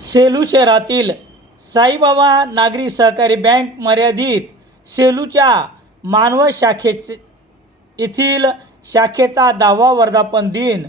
सेलू शहरातील साईबाबा नागरी सहकारी बँक मर्यादित सेलूच्या मानव शाखेचे येथील शाखेचा दहावा वर्धापन दिन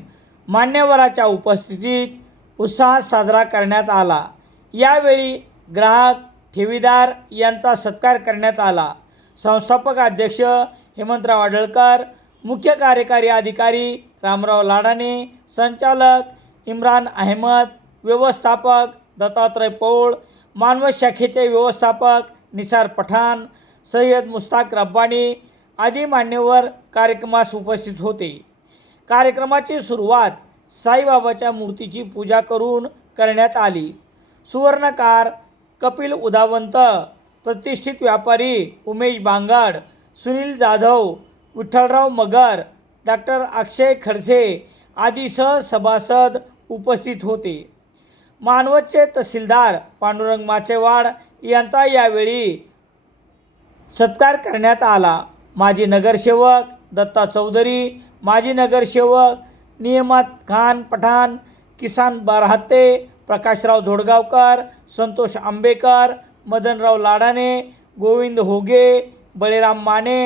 मान्यवराच्या उपस्थितीत उत्साहात साजरा करण्यात आला. यावेळी ग्राहक ठेवीदार यांचा सत्कार करण्यात आला. संस्थापक अध्यक्ष हेमंतराव आडळकर मुख्य कार्यकारी अधिकारी रामराव लाडाणे संचालक इम्रान अहमद व्यवस्थापक दत्तात्रय पौळ मानव शाखेचे व्यवस्थापक निसार पठाण सय्यद मुस्ताक रब्बानी आदी मान्यवर कार्यक्रमास उपस्थित होते. कार्यक्रमाची सुरुवात साईबाबाच्या मूर्तीची पूजा करून करण्यात आली. सुवर्णकार कपिल उदावंत प्रतिष्ठित व्यापारी उमेश बांगड सुनील जाधव विठ्ठलराव मगर डॉक्टर अक्षय खडसे आदी सह सभासद उपस्थित होते. मानवतचे तहसीलदार पांडुरंग माचेवाड यांचा यावेळी सत्कार करण्यात आला. माजी नगरसेवक दत्ता चौधरी माजी नगरसेवक नियमत खान पठाण किसान बारहाते प्रकाशराव धोडगावकर संतोष आंबेकर मदनराव लाडाने गोविंद होगे बळीराम माने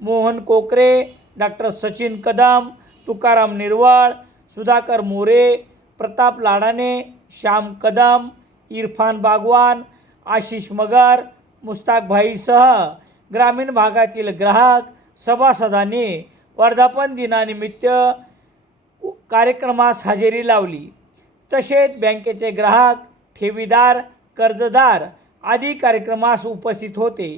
मोहन कोकरे डॉक्टर सचिन कदम तुकाराम निर्वळ सुधाकर मोरे प्रताप लाडाने श्याम कदम इरफान बागवान आशिष मगर मुस्ताकभाईसह ग्रामीण भागातील ग्राहक सभासदांनी वर्धापन दिनानिमित्त कार्यक्रमास हजेरी लावली. तसेच बँकेचे ग्राहक ठेवीदार कर्जदार आदी कार्यक्रमास उपस्थित होते.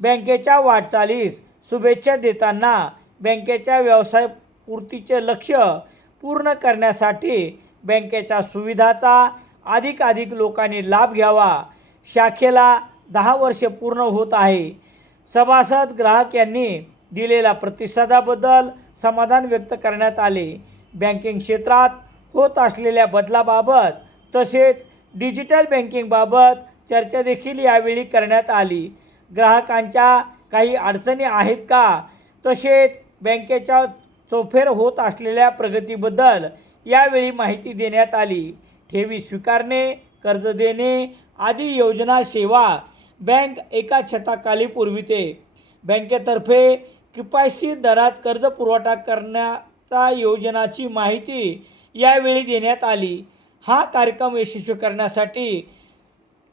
बँकेच्या वाटचालीस शुभेच्छा देताना बँकेच्या व्यवसाय पूर्तीचे लक्ष पूर्ण करण्यासाठी बँकेच्या सुविधाचा अधिकाधिक लोकांनी लाभ घ्यावा. शाखेला दहा वर्षे पूर्ण होत आहे. सभासद ग्राहक यांनी दिलेल्या प्रतिसादाबद्दल समाधान व्यक्त करण्यात आले. बँकिंग क्षेत्रात होत असलेल्या बदलाबाबत तसेच डिजिटल बँकिंगबाबत चर्चा देखील यावेळी करण्यात आली. ग्राहकांच्या काही अडचणी आहेत का? तसेच बँकेच्या चौफेर होत असलेल्या प्रगतीबद्दल यावेळी माहिती देण्यात आली. ठेवी स्वीकारणे कर्ज देणे आदी योजना सेवा बँक एका छताखाली पुरविते. बँकेतर्फे किफायतशीर दरात कर्ज पुरवठा करण्याचा योजनाची माहिती यावेळी देण्यात आली. हा कार्यक्रम यशस्वी करण्यासाठी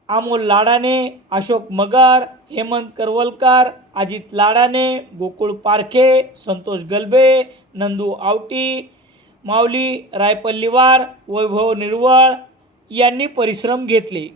अमोल लाडाने अशोक मगर हेमंत करवलकर अजित लाडाणे गोकुळ पारखे संतोष गलबे नंदू आवटी माऊली रायपल्लीवार वैभव निर्वळ यांनी परिश्रम घेतले.